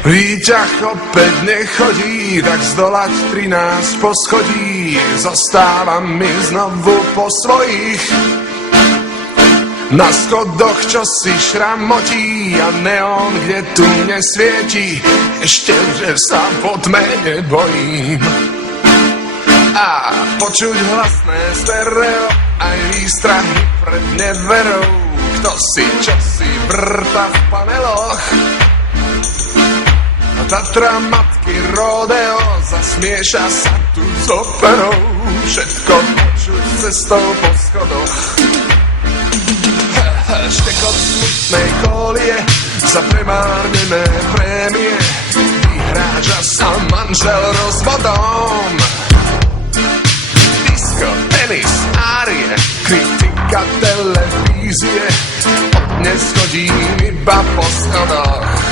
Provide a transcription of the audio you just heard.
Výťah opäť nechodí, tak zdolať 13 poschodí zostáva mi znovu po svojich. Na schodoch čo si šramotí a neon, kde tu nesvieti, ešte, že sa po tme nebojím. A počuť hlasné stereo, aj výstrahy pred neverou, kto si čo si vrta v paneloch. A Tatra matky rodeo zasmieša sa tu s operou, všetko počuť cestou po schodoch. Štekot smutnej kolie za premárnené prémie, vyhráža sa manžel rozvodom. Disko, tenis, árie, kritika televízie, dnes chodím iba po schodoch.